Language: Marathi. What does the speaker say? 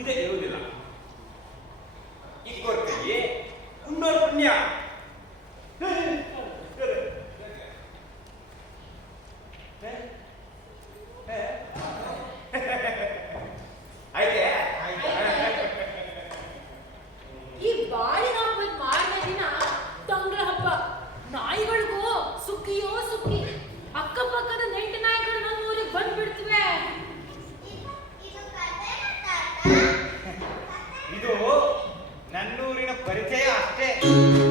위대해요. ಇದು ನನ್ನೂರಿನ ಪರಿಚಯ ಅಷ್ಟೇ